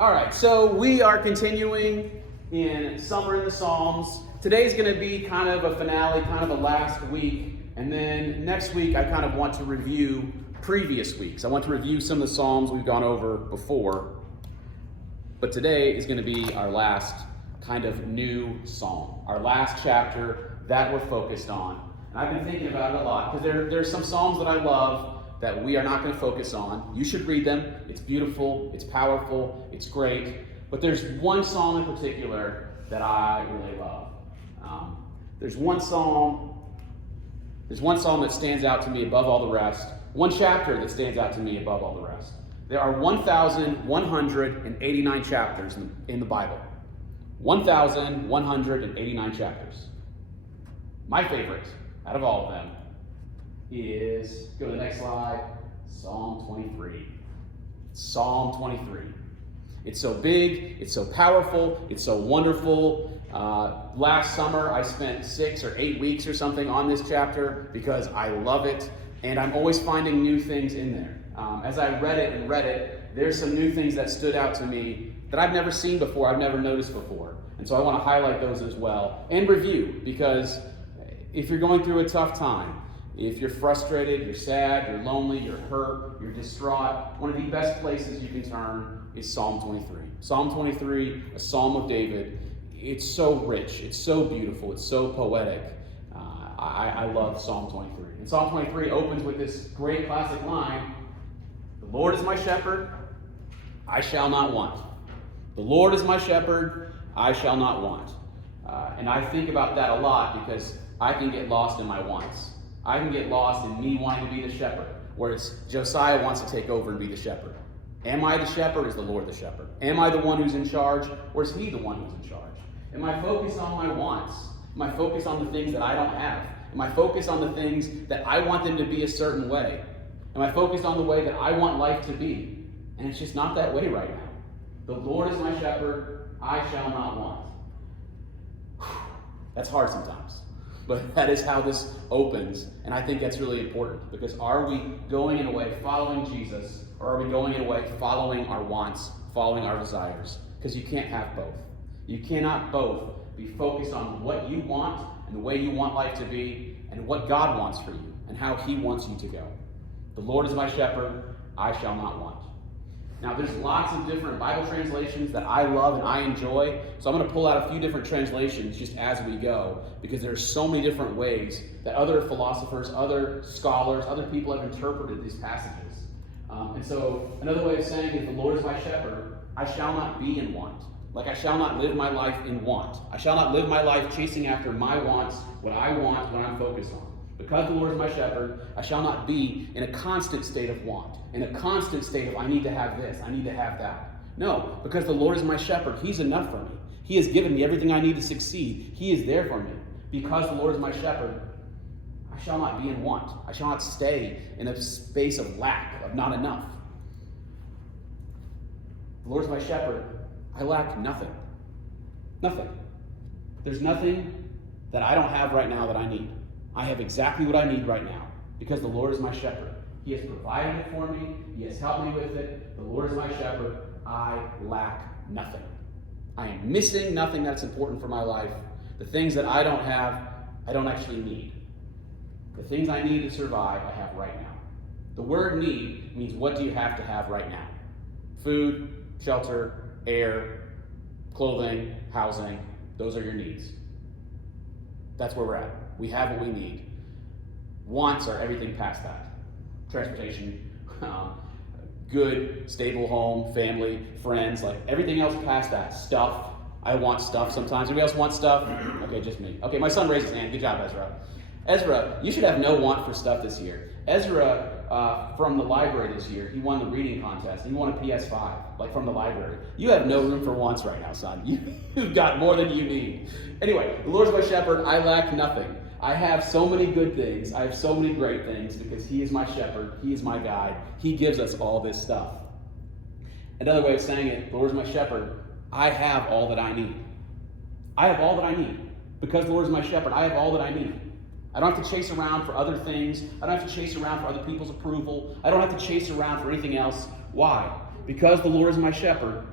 All right, so we are continuing in Summer in the Psalms. Today's going to be kind of a finale, kind of a last week. And then next week, I kind of want to review previous weeks. I want to review some of the Psalms we've gone over before. But today is going to be our last kind of new Psalm, our last chapter that we're focused on. And I've been thinking about it a lot because there's some Psalms that I love that we are not going to focus on. You should read them. It's beautiful, it's powerful, it's great. But there's one psalm in particular that I really love. There's one psalm that stands out to me above all the rest. One chapter that stands out to me above all the rest. There are 1,189 chapters in the Bible. 1,189 chapters. My favorite out of all of them is, go to the next slide, Psalm 23. Psalm 23. It's so big, it's so powerful, it's so wonderful. Last summer, I spent 6 or 8 weeks or something on this chapter because I love it, and I'm always finding new things in there. As I read it, there's some new things that stood out to me that I've never seen before, I've never noticed before. And so I want to highlight those as well, and review, because if you're going through a tough time, if you're frustrated, you're sad, you're lonely, you're hurt, you're distraught, one of the best places you can turn is Psalm 23. Psalm 23, a psalm of David. It's so rich, it's so beautiful, it's so poetic. I love Psalm 23. And Psalm 23 opens with this great classic line, "The Lord is my shepherd, I shall not want. The Lord is my shepherd, I shall not want." And I think about that a lot because I can get lost in my wants. I can get lost in me wanting to be the shepherd, whereas Josiah wants to take over and be the shepherd. Am I the shepherd? Is the Lord the shepherd? Am I the one who's in charge, or is he the one who's in charge? Am I focused on my wants? Am I focused on the things that I don't have? Am I focused on the things that I want them to be a certain way? Am I focused on the way that I want life to be? And it's just not that way right now. The Lord is my shepherd, I shall not want. That's hard sometimes. But that is how this opens, and I think that's really important, because are we going in a way following Jesus, or are we going in a way following our wants, following our desires? Because you can't have both. You cannot both be focused on what you want and the way you want life to be, and what God wants for you, and how he wants you to go. The Lord is my shepherd, I shall not want. Now, there's lots of different Bible translations that I love and I enjoy, so I'm going to pull out a few different translations just as we go, because there's so many different ways that other philosophers, other scholars, other people have interpreted these passages. And so another way of saying it, the Lord is my shepherd, I shall not be in want. Like, I shall not live my life in want. I shall not live my life chasing after my wants, what I want, what I'm focused on. Because the Lord is my shepherd, I shall not be in a constant state of want, in a constant state of I need to have this, I need to have that. No, because the Lord is my shepherd, he's enough for me. He has given me everything I need to succeed. He is there for me. Because the Lord is my shepherd, I shall not be in want. I shall not stay in a space of lack, of not enough. The Lord is my shepherd, I lack nothing. Nothing. There's nothing that I don't have right now that I need. I have exactly what I need right now because the Lord is my shepherd. He has provided it for me. He has helped me with it. The Lord is my shepherd. I lack nothing. I am missing nothing that's important for my life. The things that I don't have, I don't actually need. The things I need to survive, I have right now. The word need means what do you have to have right now? Food, shelter, air, clothing, housing. Those are your needs. That's where we're at. We have what we need. Wants are everything past that. Transportation, good, stable home, family, friends, like everything else past that. Stuff. I want stuff sometimes. Anybody else want stuff? Okay, just me. Okay, my son raised his hand. Good job, Ezra. Ezra, you should have no want for stuff this year. Ezra, from the library this year, he won the reading contest. He won a PS5, like from the library. You have no room for wants right now, son. You've got more than you need. Anyway, the Lord's my shepherd. I lack nothing. I have so many good things. I have so many great things because he is my shepherd. He is my guide. He gives us all this stuff. Another way of saying it, the Lord is my shepherd. I have all that I need. I have all that I need. Because the Lord is my shepherd, I have all that I need. I don't have to chase around for other things. I don't have to chase around for other people's approval. I don't have to chase around for anything else. Why? Because the Lord is my shepherd,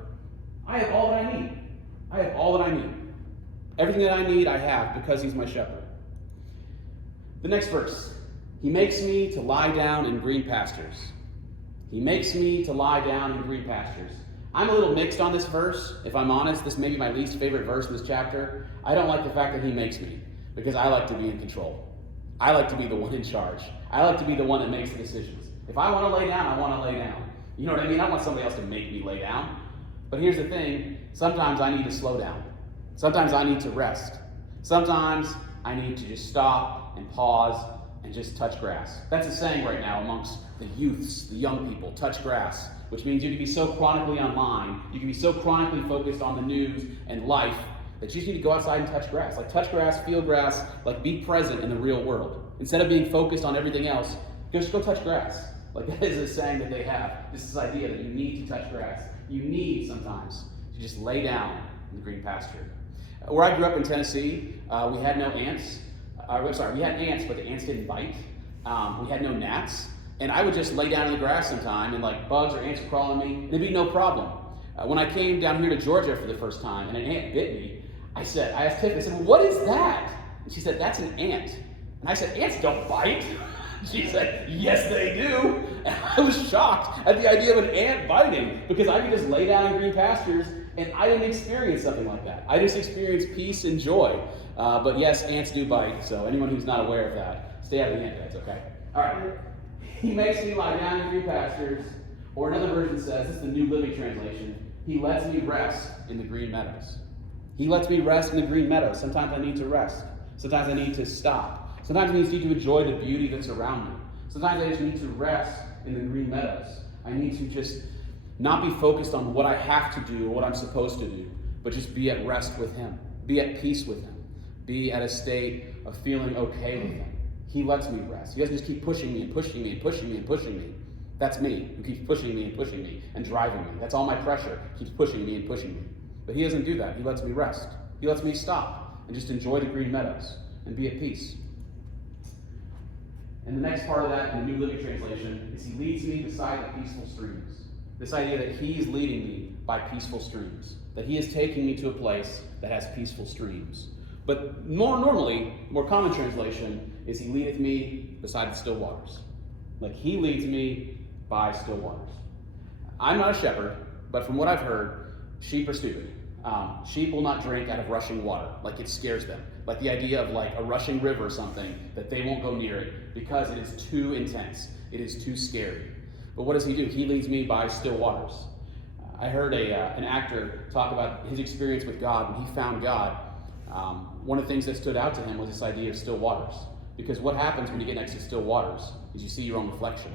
I have all that I need. I have all that I need. Everything that I need, I have because he's my shepherd. The next verse. He makes me to lie down in green pastures. He makes me to lie down in green pastures. I'm a little mixed on this verse, if I'm honest. This may be my least favorite verse in this chapter. I don't like the fact that he makes me, because I like to be in control. I like to be the one in charge. I like to be the one that makes the decisions. If I want to lay down, I want to lay down. You know what I mean? I want somebody else to make me lay down. But here's the thing. Sometimes I need to slow down. Sometimes I need to rest. Sometimes I need to just stop and pause and just touch grass. That's a saying right now amongst the youths, the young people, touch grass, which means you can be so chronically online, you can be so chronically focused on the news and life that you just need to go outside and touch grass. Like touch grass, feel grass, like be present in the real world. Instead of being focused on everything else, just go touch grass. Like that is a saying that they have. This idea that you need to touch grass. You need sometimes to just lay down in the green pasture. Where I grew up in Tennessee, we had no ants. We had ants, but the ants didn't bite. We had no gnats. And I would just lay down in the grass sometime, and like bugs or ants would crawl on me, and it'd be no problem. When I came down here to Georgia for the first time, and an ant bit me, I asked Tiffany, I said, what is that? And she said, that's an ant. And I said, ants don't bite. She said, yes, they do. And I was shocked at the idea of an ant biting, because I could just lay down in green pastures, and I didn't experience something like that. I just experienced peace and joy. But yes, ants do bite, so anyone who's not aware of that, stay out of the ant beds, okay? All right. He makes me lie down in green pastures, or another version says, this is the New Living Translation, he lets me rest in the green meadows. He lets me rest in the green meadows. Sometimes I need to rest. Sometimes I need to stop. Sometimes I need to enjoy the beauty that's around me. Sometimes I just need to rest in the green meadows. I need to just not be focused on what I have to do or what I'm supposed to do, but just be at rest with him. Be at peace with him. Be at a state of feeling okay with him. He lets me rest. He doesn't just keep pushing me and pushing me and pushing me and pushing me. That's me, who keeps pushing me and pushing me and driving me. That's all my pressure, keeps pushing me and pushing me. But he doesn't do that. He lets me rest. He lets me stop and just enjoy the green meadows and be at peace. And the next part of that in the New Living Translation is he leads me beside the peaceful streams. This idea that he's leading me by peaceful streams. That he is taking me to a place that has peaceful streams. But more common translation is he leadeth me beside the still waters. Like he leads me by still waters. I'm not a shepherd, but from what I've heard, sheep are stupid. Sheep will not drink out of rushing water, like it scares them. Like the idea of like a rushing river or something, that they won't go near it because it is too intense. It is too scary. But what does he do? He leads me by still waters. I heard an actor talk about his experience with God when he found God. One of the things that stood out to him was this idea of still waters. Because what happens when you get next to still waters is you see your own reflection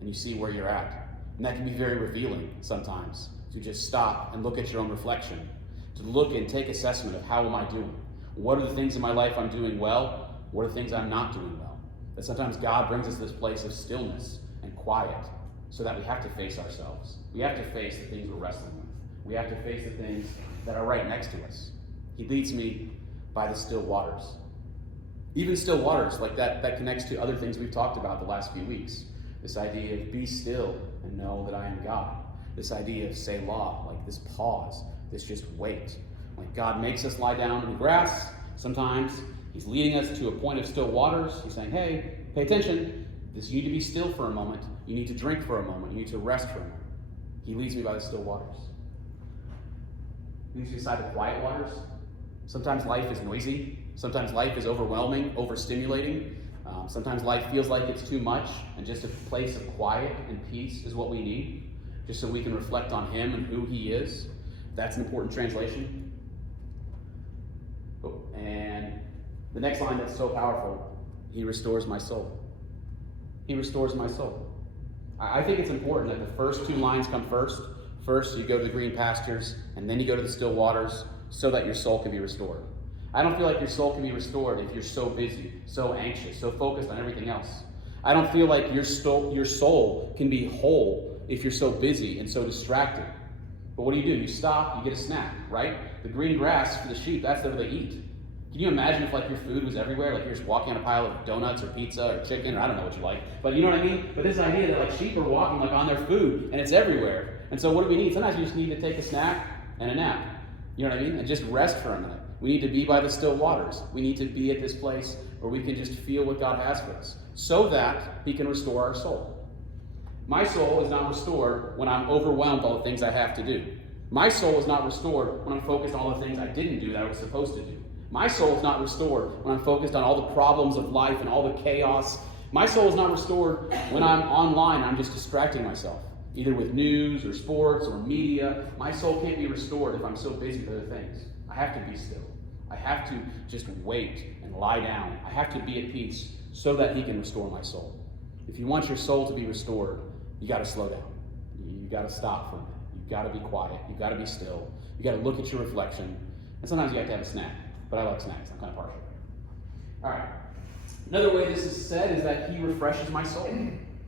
and you see where you're at. And that can be very revealing sometimes, to just stop and look at your own reflection, to look and take assessment of how am I doing? What are the things in my life I'm doing well? What are the things I'm not doing well? That sometimes God brings us to this place of stillness and quiet so that we have to face ourselves. We have to face the things we're wrestling with. We have to face the things that are right next to us. He leads me by the still waters. Even still waters, like that connects to other things we've talked about the last few weeks. This idea of be still and know that I am God. This idea of Selah, like this pause, this just wait. Like God makes us lie down in the grass. Sometimes he's leading us to a point of still waters. He's saying, hey, pay attention. You need to be still for a moment. You need to drink for a moment. You need to rest for a moment. He leads me by the still waters. He leads me beside the quiet waters. Sometimes life is noisy. Sometimes life is overwhelming, overstimulating. Sometimes life feels like it's too much, and just a place of quiet and peace is what we need, just so we can reflect on him and who he is. That's an important translation. And the next line that's so powerful, he restores my soul. He restores my soul. I think it's important that the first two lines come first. First, you go to the green pastures, and then you go to the still waters, so that your soul can be restored. I don't feel like your soul can be restored if you're so busy, so anxious, so focused on everything else. I don't feel like your soul can be whole if you're so busy and so distracted. But what do? You stop, you get a snack, right? The green grass for the sheep, that's what they eat. Can you imagine if like your food was everywhere? Like you're just walking on a pile of donuts or pizza or chicken, or I don't know what you like. But you know what I mean? But this idea that like sheep are walking like on their food and it's everywhere. And so what do we need? Sometimes you just need to take a snack, and a nap. You know what I mean? And just rest for a minute. We need to be by the still waters. We need to be at this place where we can just feel what God has for us so that he can restore our soul. My soul is not restored when I'm overwhelmed by all the things I have to do. My soul is not restored when I'm focused on all the things I didn't do that I was supposed to do. My soul is not restored when I'm focused on all the problems of life and all the chaos. My soul is not restored when I'm online and I'm just distracting myself, either with news or sports or media. My soul can't be restored if I'm so busy with other things. I have to be still. I have to just wait and lie down. I have to be at peace so that he can restore my soul. If you want your soul to be restored, you got to slow down. You got to stop for a minute. You got to be quiet. You got to be still. You got to look at your reflection. And sometimes you have to have a snack. But I like snacks. I'm kind of partial. All right. Another way this is said is that he refreshes my soul.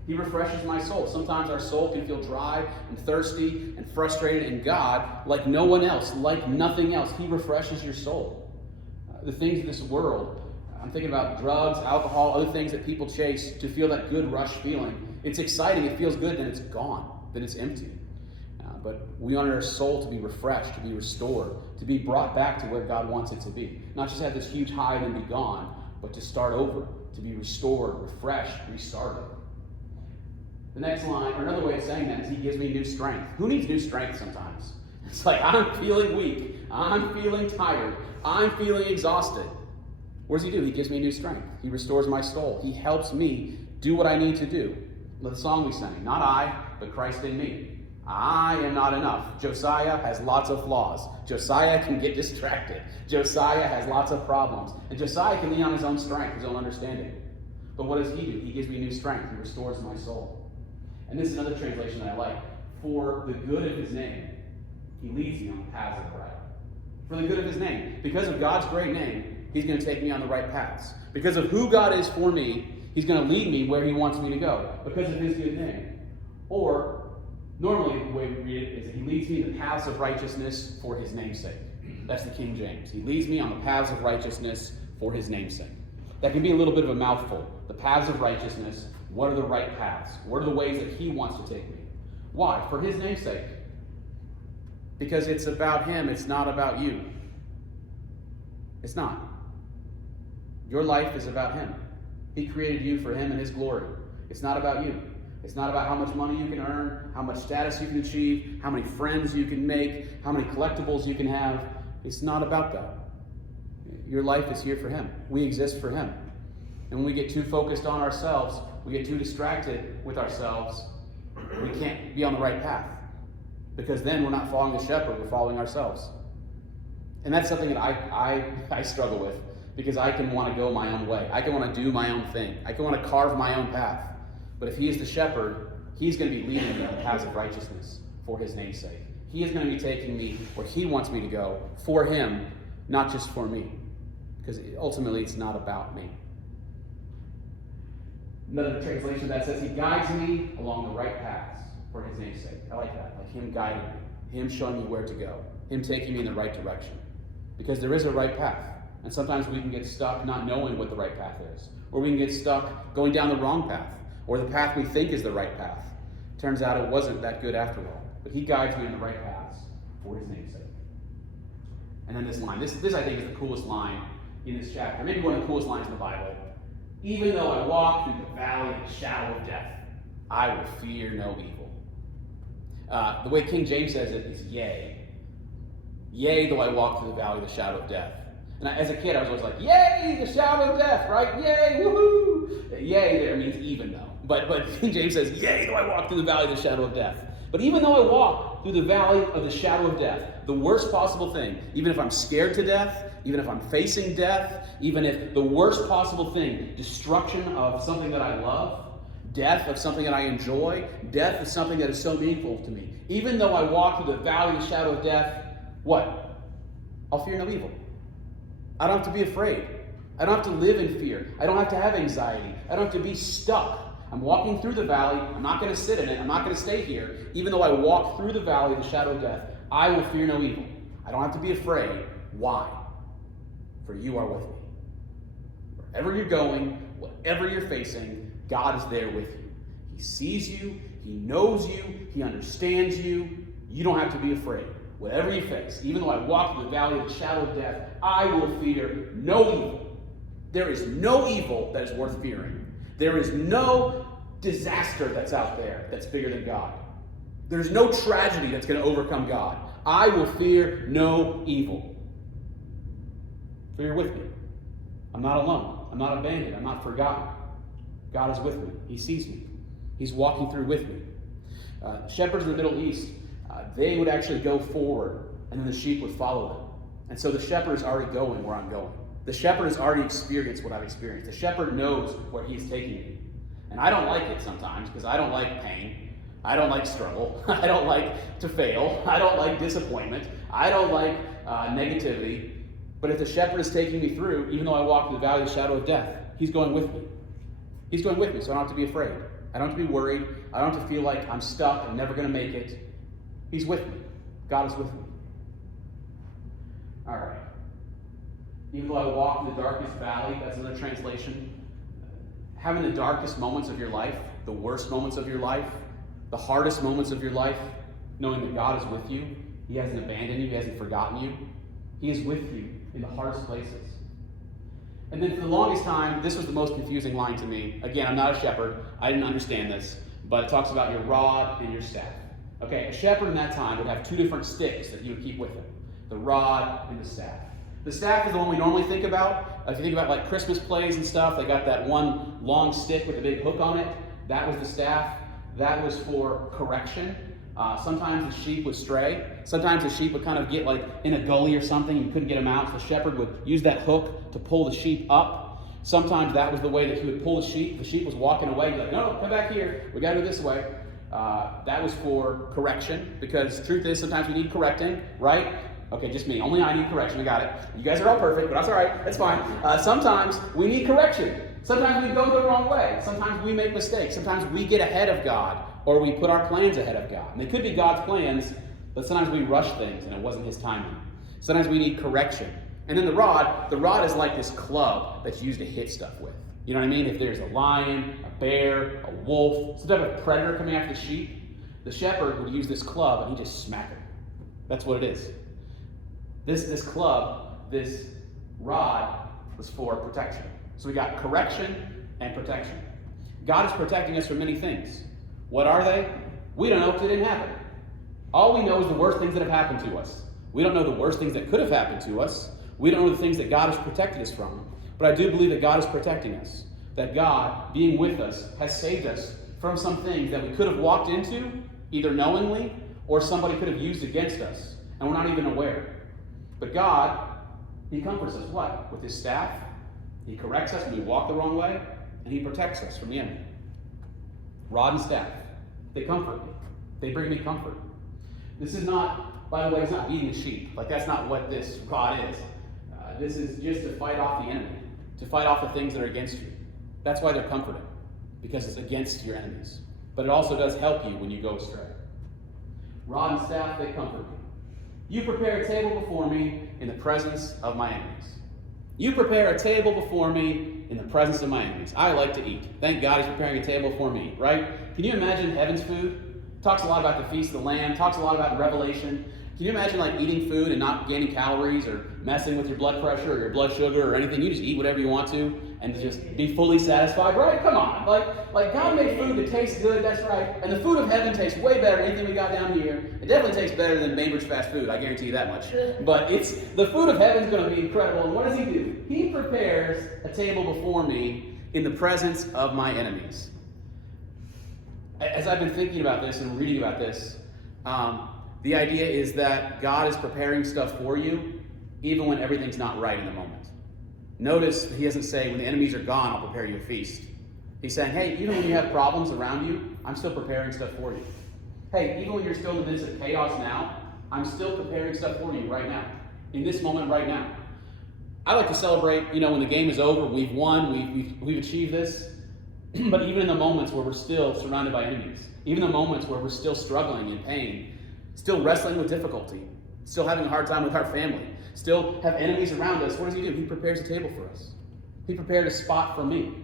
He refreshes my soul. Sometimes our soul can feel dry and thirsty and frustrated, and God, like no one else, like nothing else, he refreshes your soul. The things of this world, I'm thinking about drugs, alcohol, other things that people chase to feel that good rush feeling. It's exciting, it feels good, then it's gone, then it's empty. But we want our soul to be refreshed, to be restored, to be brought back to where God wants it to be. Not just have this huge high and then be gone, but to start over, to be restored, refreshed, restarted. The next line, or another way of saying that, is he gives me new strength. Who needs new strength sometimes? It's like, I'm feeling weak. I'm feeling tired. I'm feeling exhausted. What does he do? He gives me new strength. He restores my soul. He helps me do what I need to do. The song we sang, not I, but Christ in me. I am not enough. Josiah has lots of flaws. Josiah can get distracted. Josiah has lots of problems. And Josiah can lean on his own strength, his own understanding. But what does he do? He gives me new strength. He restores my soul. And this is another translation that I like. For the good of his name, he leads me on the paths of the right. For the good of his name. Because of God's great name, he's going to take me on the right paths. Because of who God is for me, he's going to lead me where he wants me to go. Because of his good name. Or, normally, the way we read it is that he leads me in the paths of righteousness for his name's sake. That's the King James. He leads me on the paths of righteousness for his name's sake. That can be a little bit of a mouthful. The paths of righteousness. What are the right paths? What are the ways that he wants to take me? Why? For his name's sake. Because it's about him. It's not about you. It's not. Your life is about him. He created you for him and his glory. It's not about you. It's not about how much money you can earn, how much status you can achieve, how many friends you can make, how many collectibles you can have. It's not about that. Your life is here for him. We exist for him. And when we get too focused on ourselves, we get too distracted with ourselves, we can't be on the right path. Because then we're not following the shepherd, we're following ourselves. And that's something that I struggle with, because I can want to go my own way. I can want to do my own thing. I can want to carve my own path. But if he is the shepherd, he's going to be leading me on the paths of righteousness for his name's sake. He is going to be taking me where he wants me to go for him, not just for me. Because ultimately it's not about me. Another translation that says he guides me along the right paths for his name's sake. I like that. Like him guiding me. Him showing me where to go. Him taking me in the right direction. Because there is a right path. And sometimes we can get stuck not knowing what the right path is. Or we can get stuck going down the wrong path. Or the path we think is the right path. Turns out it wasn't that good after all. But he guides me in the right paths for his name's sake. And then this line. This I think is the coolest line in this chapter. Maybe one of the coolest lines in the Bible. Even though I walk through the valley of the shadow of death, I will fear no evil. The way King James says it is yea. Yea, though I walk through the valley of the shadow of death. And as a kid, I was always like, yay, the shadow of death, right? Yay, woohoo! Yay there means even though. But King James says, yea, though I walk through the valley of the shadow of death. But even though I walk through the valley of the shadow of death, the worst possible thing, even if I'm scared to death, even if I'm facing death, even if the worst possible thing, destruction of something that I love, death of something that I enjoy, death of something that is so meaningful to me, even though I walk through the valley of the shadow of death, what? I'll fear no evil. I don't have to be afraid. I don't have to live in fear. I don't have to have anxiety. I don't have to be stuck. I'm walking through the valley. I'm not going to sit in it. I'm not going to stay here. Even though I walk through the valley of the shadow of death, I will fear no evil. I don't have to be afraid. Why? For you are with me. Wherever you're going, whatever you're facing, God is there with you. He sees you. He knows you. He understands you. You don't have to be afraid. whatever you face, even though I walk through the valley of the shadow of death, I will fear no evil. There is no evil that is worth fearing. There is no disaster that's out there that's bigger than God. There's no tragedy that's going to overcome God. I will fear no evil. So you're with me. I'm not alone. I'm not abandoned. I'm not forgotten. God is with me. He sees me. He's walking through with me. Shepherds in the Middle East, they would actually go forward, and then the sheep would follow them. And so the shepherd is already going where I'm going. The shepherd has already experienced what I've experienced. The shepherd knows where he's taking me. And I don't like it sometimes because I don't like pain. I don't like struggle. I don't like to fail. I don't like disappointment. I don't like negativity. But if the shepherd is taking me through, even though I walk through the valley of the shadow of death, he's going with me. He's going with me, so I don't have to be afraid. I don't have to be worried. I don't have to feel like I'm stuck and never going to make it. He's with me. God is with me. All right. Even though I walk in the darkest valley, that's another translation. Having the darkest moments of your life, the worst moments of your life, the hardest moments of your life, knowing that God is with you. He hasn't abandoned you. He hasn't forgotten you. He is with you in the hardest places. And then for the longest time, this was the most confusing line to me. Again, I'm not a shepherd. I didn't understand this. But it talks about your rod and your staff. Okay, a shepherd in that time would have two different sticks that he would keep with him. The rod and the staff. The staff is the one we normally think about. If you think about like Christmas plays and stuff, they got that one long stick with a big hook on it. That was the staff. That was for correction. Sometimes the sheep would stray. Sometimes the sheep would kind of get like in a gully or something. You couldn't get them out. So the shepherd would use that hook to pull the sheep up. Sometimes that was the way that he would pull the sheep. The sheep was walking away. He'd be like, no, come back here. We got to go this way. That was for correction, because the truth is sometimes we need correcting, right? Okay, just me. Only I need correction. I got it. You guys are all perfect, but that's all right. That's fine. Sometimes we need correction. Sometimes we go the wrong way. Sometimes we make mistakes. Sometimes we get ahead of God, or we put our plans ahead of God. And they could be God's plans, but sometimes we rush things and it wasn't His timing. Sometimes we need correction. And then the rod is like this club that's used to hit stuff with. You know what I mean? If there's a lion, a bear, a wolf, some type of predator coming after the sheep, the shepherd would use this club and he'd just smack it. That's what it is. This club, this rod, was for protection. So we got correction and protection. God is protecting us from many things. What are they? We don't know because they didn't happen. All we know is the worst things that have happened to us. We don't know the worst things that could have happened to us. We don't know the things that God has protected us from. But I do believe that God is protecting us. That God, being with us, has saved us from some things that we could have walked into, either knowingly, or somebody could have used against us, and we're not even aware. But God, He comforts us, what? With His staff. He corrects us when we walk the wrong way, and He protects us from the enemy. Rod and staff, they comfort me. They bring me comfort. This is not, by the way, it's not beating the sheep. Like, that's not what this rod is. This is just to fight off the enemy, to fight off the things that are against you. That's why they're comforting, because it's against your enemies. But it also does help you when you go astray. Rod and staff, they comfort me. You prepare a table before me in the presence of my enemies. You prepare a table before me in the presence of my enemies. I like to eat. Thank God He's preparing a table for me, right? Can you imagine heaven's food? Talks a lot about the Feast of the Lamb, talks a lot about Revelation. Can you imagine like eating food and not gaining calories or messing with your blood pressure or your blood sugar or anything? You just eat whatever you want to and just be fully satisfied, right? Come on. Like God made food that tastes good, that's right. And the food of heaven tastes way better than anything we got down here. It definitely tastes better than Bainbridge fast food, I guarantee you that much. But the food of heaven is going to be incredible. And what does He do? He prepares a table before me in the presence of my enemies. As I've been thinking about this and reading about this, the idea is that God is preparing stuff for you even when everything's not right in the moment. Notice He doesn't say, when the enemies are gone, I'll prepare you a feast. He's saying, hey, even when you have problems around you, I'm still preparing stuff for you. Hey, even when you're still in the midst of chaos now, I'm still preparing stuff for you right now, in this moment right now. I like to celebrate, when the game is over, we've won, we've achieved this. But even in the moments where we're still surrounded by enemies, even the moments where we're still struggling in pain, still wrestling with difficulty, still having a hard time with our family, still have enemies around us, what does He do? He prepares a table for us. He prepared a spot for me.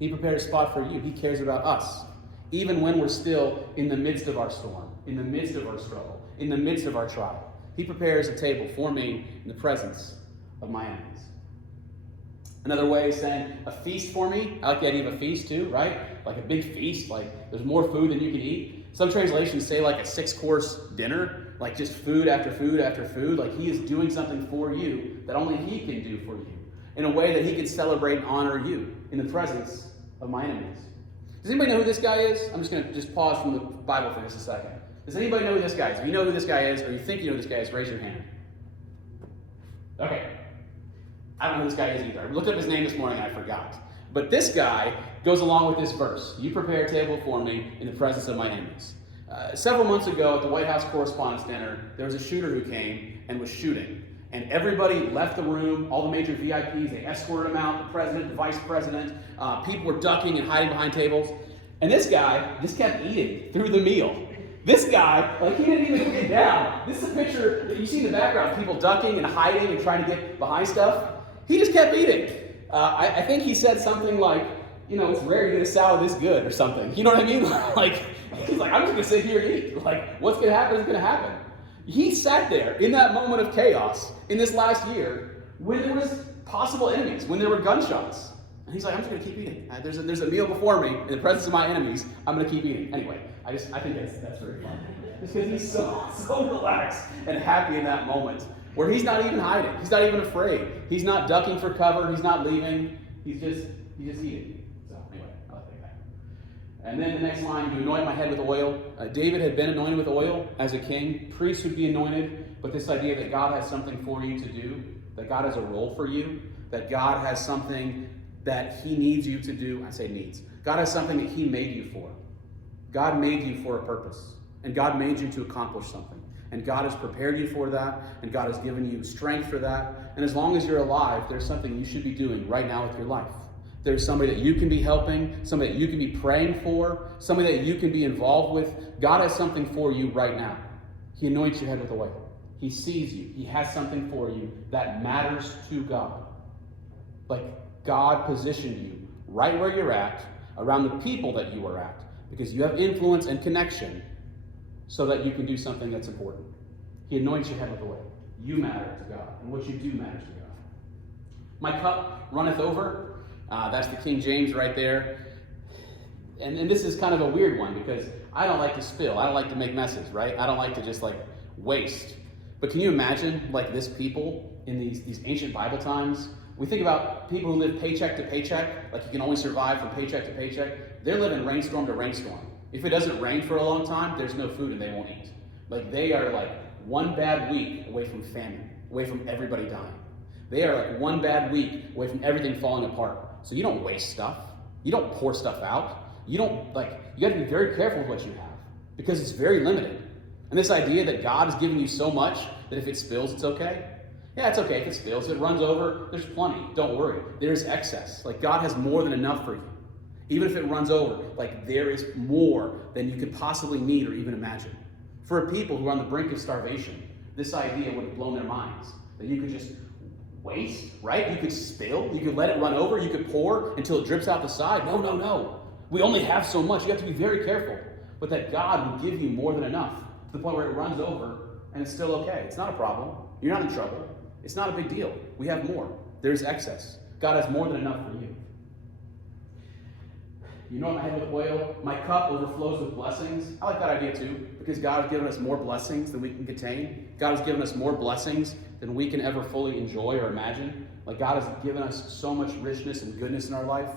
He prepared a spot for you. He cares about us. Even when we're still in the midst of our storm, in the midst of our struggle, in the midst of our trial. He prepares a table for me in the presence of my enemies. Another way is saying a feast for me. I like the idea of a feast too, right? Like a big feast, like there's more food than you can eat. Some translations say like a 6-course dinner, like just food after food after food. Like he is doing something for you that only he can do for you in a way that he can celebrate and honor you in the presence of my enemies. Does anybody know who this guy is? I'm just going to pause from the Bible for just a second. Does anybody know who this guy is? If you know who this guy is, or you think you know who this guy is, raise your hand. Okay. I don't know who this guy is either. I looked up his name this morning and I forgot. But this guy goes along with this verse. You prepare a table for me in the presence of my enemies. Several months ago at the White House Correspondents' Dinner, there was a shooter who came and was shooting. And everybody left the room, all the major VIPs, they escorted him out, the president, the vice president. People were ducking and hiding behind tables. And this guy just kept eating through the meal. This guy, like he didn't even get down. This is a picture that you see in the background, people ducking and hiding and trying to get behind stuff. He just kept eating. I think he said something like, you know, it's rare to get a salad this good or something. You know what I mean? Like, he's like, I'm just going to sit here and eat. Like, what's going to happen is going to happen. He sat there in that moment of chaos in this last year when there was possible enemies, when there were gunshots. And he's like, I'm just going to keep eating. There's a meal before me in the presence of my enemies. I'm going to keep eating. Anyway, I think that's very fun. Just because he's so relaxed and happy in that moment where he's not even hiding. He's not even afraid. He's not ducking for cover. He's not leaving. He's just eating. So anyway, I like that guy. And then the next line, you anoint my head with oil. David had been anointed with oil as a king. Priests would be anointed. But this idea that God has something for you to do, that God has a role for you, that God has something that he needs you to do. I say needs. God has something that he made you for. God made you for a purpose. And God made you to accomplish something. And God has prepared you for that, and God has given you strength for that. And as long as you're alive, there's something you should be doing right now with your life. There's somebody that you can be helping, somebody that you can be praying for, somebody that you can be involved with. God has something for you right now. He anoints your head with oil. He sees you. He has something for you that matters to God. Like God positioned you right where you're at, around the people that you are at, because you have influence and connection so that you can do something that's important. He anoints your head with oil. You matter to God, and what you do matters to God. My cup runneth over. That's the King James right there. And this is kind of a weird one because I don't like to spill. I don't like to make messes, right? I don't like to just like waste. But can you imagine like this people in these ancient Bible times? We think about people who live paycheck to paycheck, like you can only survive from paycheck to paycheck. They're living rainstorm to rainstorm. If it doesn't rain for a long time, there's no food and they won't eat. Like they are like one bad week away from famine, away from everybody dying. They are like one bad week away from everything falling apart. So you don't waste stuff. You don't pour stuff out. You got to be very careful with what you have because it's very limited. And this idea that God has given you so much that if it spills, it's okay. Yeah, it's okay if it spills. If it runs over, there's plenty. Don't worry. There's excess. Like God has more than enough for you. Even if it runs over, like there is more than you could possibly need or even imagine. For people who are on the brink of starvation, this idea would have blown their minds. That you could just waste, right? You could spill, you could let it run over, you could pour until it drips out the side. No. We only have so much. You have to be very careful. But that God will give you more than enough to the point where it runs over and it's still okay. It's not a problem. You're not in trouble. It's not a big deal. We have more. There's excess. God has more than enough for you. You know my head with oil, my cup overflows with blessings. I like that idea too, because God has given us more blessings than we can contain. God has given us more blessings than we can ever fully enjoy or imagine. Like God has given us so much richness and goodness in our life,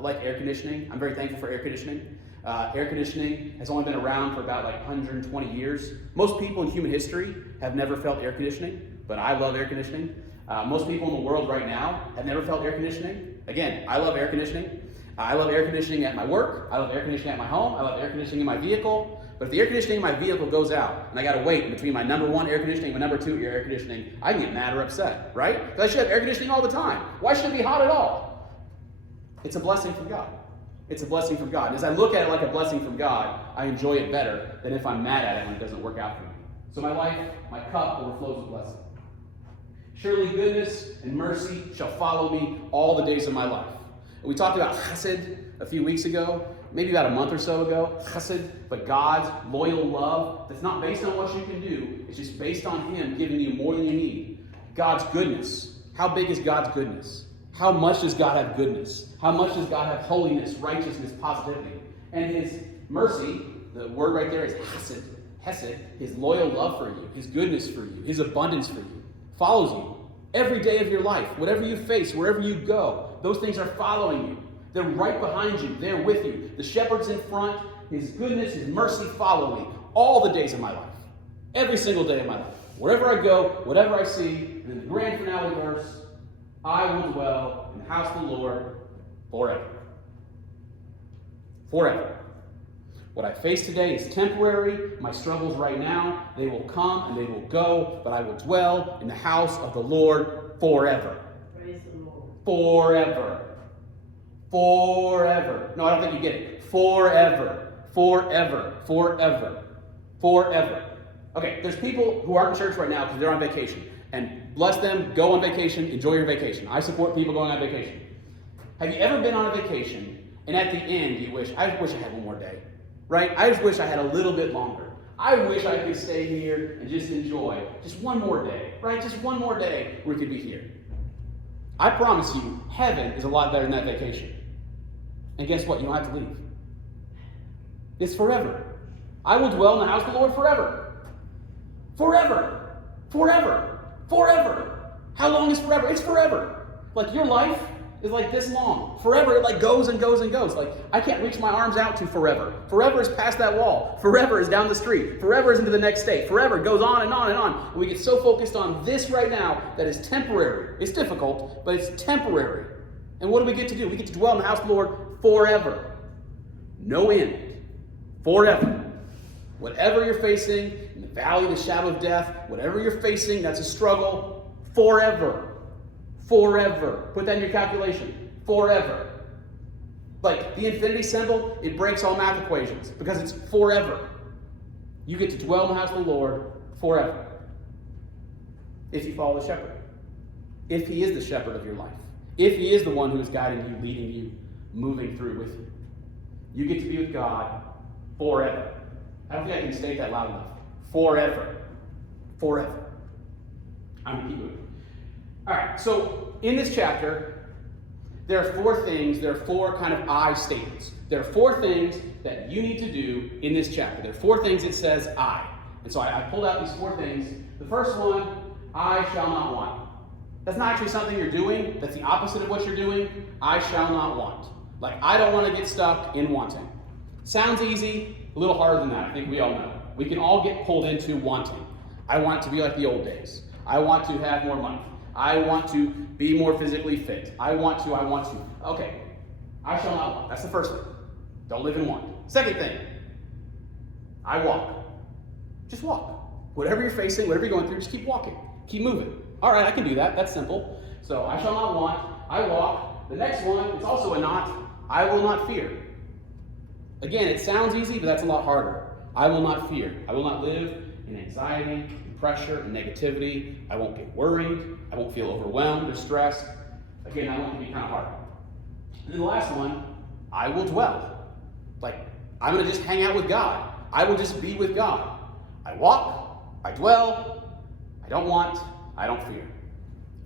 like air conditioning. I'm very thankful for air conditioning. Air conditioning has only been around for about like 120 years. Most people in human history have never felt air conditioning, but I love air conditioning. Most people in the world right now have never felt air conditioning. Again, I love air conditioning. I love air conditioning at my work. I love air conditioning at my home. I love air conditioning in my vehicle. But if the air conditioning in my vehicle goes out and I got to wait between my number one air conditioning and my number two air conditioning, I can get mad or upset, right? Because I should have air conditioning all the time. Why should it be hot at all? It's a blessing from God. It's a blessing from God. And as I look at it like a blessing from God, I enjoy it better than if I'm mad at it when it doesn't work out for me. So my life, my cup overflows with blessing. Surely goodness and mercy shall follow me all the days of my life. We talked about chesed a few weeks ago. maybe about a month or so ago. Chesed, but God's loyal love that's not based on what you can do. It's just based on Him giving you more than you need. God's goodness. How big is God's goodness? How much does God have goodness? How much does God have holiness, righteousness, positivity? And His mercy, the word right there is Hesed. Hesed, His loyal love for you, His goodness for you, His abundance for you, follows you every day of your life. Whatever you face, wherever you go, those things are following you. They're right behind you. They're with you. The shepherd's in front. His goodness, His mercy follow me all the days of my life. Every single day of my life. Wherever I go, whatever I see, and in the grand finale verse, I will dwell in the house of the Lord forever. Forever. What I face today is temporary. My struggles right now, they will come and they will go, but I will dwell in the house of the Lord forever. Praise the Lord. Forever. Forever. No, I don't think you get it. Forever. Forever. Forever. Forever. Okay, there's people who aren't in church right now because they're on vacation. And bless them, go on vacation, enjoy your vacation. I support people going on vacation. Have you ever been on a vacation and at the end you wish I had one more day? Right? I just wish I had a little bit longer. I wish I could stay here and just enjoy just one more day, right? Just one more day where we could be here. I promise you, heaven is a lot better than that vacation. And guess what? You don't have to leave. It's forever. I will dwell in the house of the Lord forever. Forever. Forever. Forever. How long is forever? It's forever. Like your life is like this long. Forever, it like goes and goes and goes. Like I can't reach my arms out to forever. Forever is past that wall. Forever is down the street. Forever is into the next state. Forever goes on and on and on. And we get so focused on this right now that is temporary. It's difficult, but it's temporary. And what do we get to do? We get to dwell in the house of the Lord forever. No end. Forever. Whatever you're facing, in the valley of the shadow of death, whatever you're facing, that's a struggle, forever. Forever. Put that in your calculation. Forever. Like the infinity symbol, it breaks all math equations because it's forever. You get to dwell in the house of the Lord forever. If you follow the shepherd. If He is the shepherd of your life. If He is the one who is guiding you, leading you, moving through with you. You get to be with God forever. I don't think I can state that loud enough. Forever. Forever. I'm going to keep moving. All right, so in this chapter, there are four things, there are four kind of I statements. There are four things that you need to do in this chapter. There are four things it says I. And so I pulled out these four things. The first one, I shall not want. That's not actually something you're doing. That's the opposite of what you're doing. I shall not want. Like, I don't want to get stuck in wanting. Sounds easy, a little harder than that. I think we all know. We can all get pulled into wanting. I want it to be like the old days. I want to have more money. I want to be more physically fit. I want to. Okay, I shall not want. That's the first thing. Don't live in want. Second thing, I walk. Just walk. Whatever you're facing, whatever you're going through, just keep walking. Keep moving. All right, I can do that. That's simple. So I shall not want. I walk. The next one, it's also a not. I will not fear. Again, it sounds easy, but that's a lot harder. I will not fear. I will not live in anxiety, pressure and negativity. I won't get worried. I won't feel overwhelmed or stressed. Again, I want it to be kind of hard. And then the last one, I will dwell. Like, I'm going to just hang out with God. I will just be with God. I walk, I dwell, I don't want, I don't fear.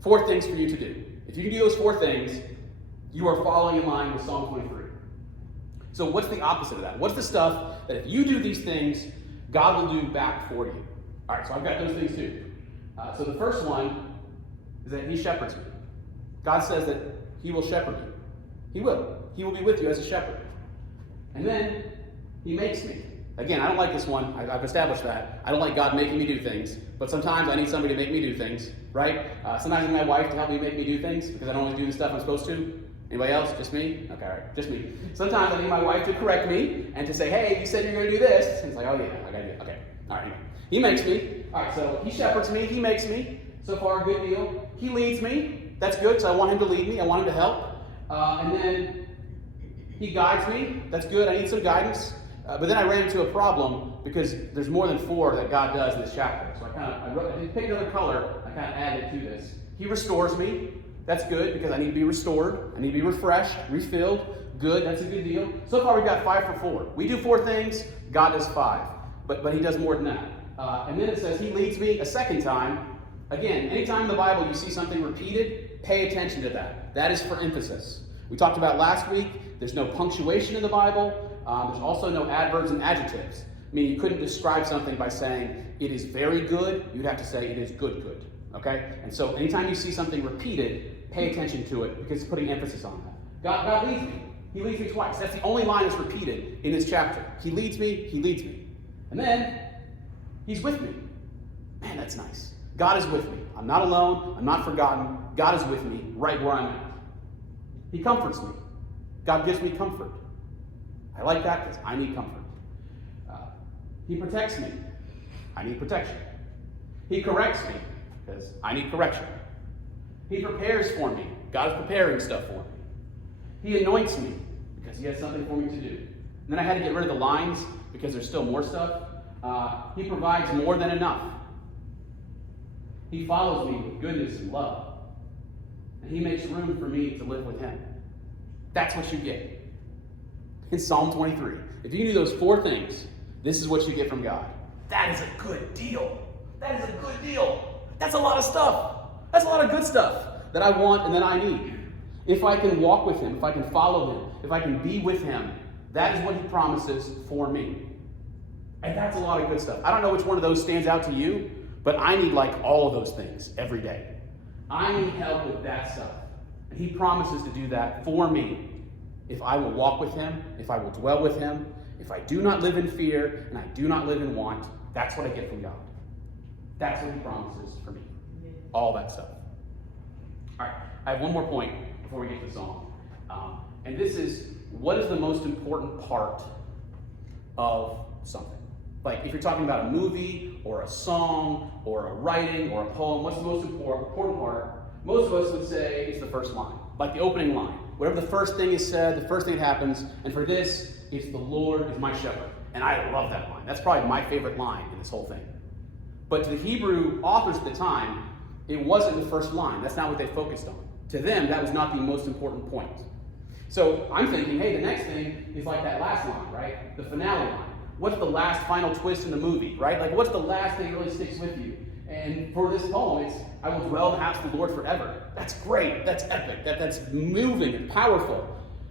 Four things for you to do. If you can do those four things, you are following in line with Psalm 23. So what's the opposite of that? What's the stuff that if you do these things, God will do back for you? All right, so I've got those things too. So the first one is that He shepherds me. God says that He will shepherd you. He will. He will be with you as a shepherd. And then He makes me. Again, I don't like this one. I've established that. I don't like God making me do things. But sometimes I need somebody to make me do things, right? Sometimes I need my wife to help me make me do things because I don't always do the stuff I'm supposed to. Anybody else? Just me? Okay, all right. Just me. Sometimes I need my wife to correct me and to say, hey, you said you're going to do this. And it's like, oh, yeah, I got to do it. Okay. All right, anyway. He makes me. All right, so He shepherds me. He makes me. So far, good deal. He leads me. That's good, so I want Him to lead me. I want Him to help. And then He guides me. That's good. I need some guidance. But then I ran into a problem because there's more than four that God does in this chapter. So I didn't pick another color. I kind of added to this. He restores me. That's good because I need to be restored. I need to be refreshed, refilled. Good, that's a good deal. So far we've got 5 for 4. We do 4 things, God does 5. But he does more than that. And then it says he leads me a second time. Again, anytime in the Bible you see something repeated, pay attention to that. That is for emphasis. We talked about last week, there's no punctuation in the Bible. There's also no adverbs and adjectives. I mean, you couldn't describe something by saying it is very good. You'd have to say it is good. Okay? And so anytime you see something repeated, pay attention to it because it's putting emphasis on that. God leads me. He leads me twice. That's the only line that's repeated in this chapter. He leads me. And then, he's with me. Man, that's nice. God is with me. I'm not alone. I'm not forgotten. God is with me right where I'm at. He comforts me. God gives me comfort. I like that because I need comfort. He protects me. I need protection. He corrects me because I need correction. He prepares for me. God is preparing stuff for me. He anoints me because he has something for me to do. And then I had to get rid of the lines because there's still more stuff. He provides more than enough. He follows me with goodness and love. And he makes room for me to live with him. That's what you get in Psalm 23. If you do those 4 things, this is what you get from God. That is a good deal. That is a good deal. That's a lot of stuff. That's a lot of good stuff that I want and that I need. If I can walk with him, if I can follow him, if I can be with him, that is what he promises for me. And that's a lot of good stuff. I don't know which one of those stands out to you, but I need like all of those things every day. I need help with that stuff. And he promises to do that for me if I will walk with him, if I will dwell with him, if I do not live in fear and I do not live in want. That's what I get from God. That's what he promises for me. All that stuff. All right, I have one more point before we get to the song. And this is, what is the most important part of something? Like, if you're talking about a movie, or a song, or a writing, or a poem, what's the most important part? Most of us would say it's the first line, like the opening line. Whatever the first thing is said, the first thing that happens, and for this, it's the Lord is my shepherd. And I love that line. That's probably my favorite line in this whole thing. But to the Hebrew authors at the time, it wasn't the first line. That's not what they focused on. To them, that was not the most important point. So I'm thinking, hey, the next thing is like that last line, right? The finale line. What's the last final twist in the movie, right? Like, what's the last thing that really sticks with you? And for this poem, it's, I will dwell in the house of the Lord forever. That's great. That's epic. That's moving and powerful.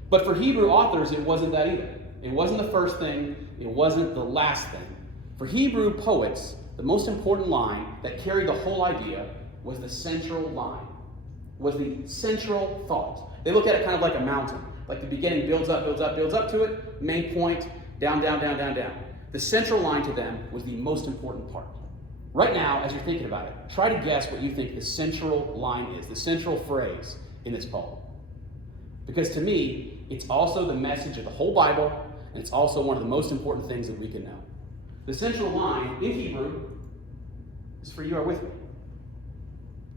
But for Hebrew authors, it wasn't that either. It wasn't the first thing. It wasn't the last thing. For Hebrew poets, the most important line that carried the whole idea was the central line, was the central thought. They look at it kind of like a mountain. Like the beginning builds up to it, main point, down. The central line to them was the most important part. Right now, as you're thinking about it, try to guess what you think the central line is, the central phrase in this poem. Because to me, it's also the message of the whole Bible, and it's also one of the most important things that we can know. The central line in Hebrew is, for you are with me.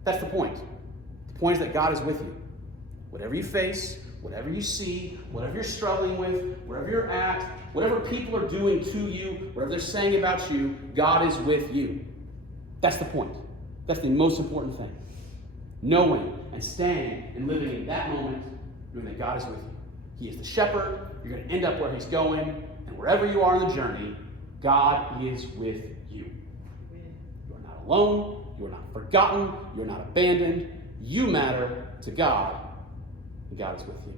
That's the point. The point is that God is with you. Whatever you face, whatever you see, whatever you're struggling with, wherever you're at, whatever people are doing to you, whatever they're saying about you, God is with you. That's the point. That's the most important thing. Knowing and staying and living in that moment, knowing that God is with you. He is the shepherd. You're going to end up where he's going. And wherever you are in the journey, God is with you. You are not alone. You are not forgotten. You are not abandoned. You matter to God, and God is with you.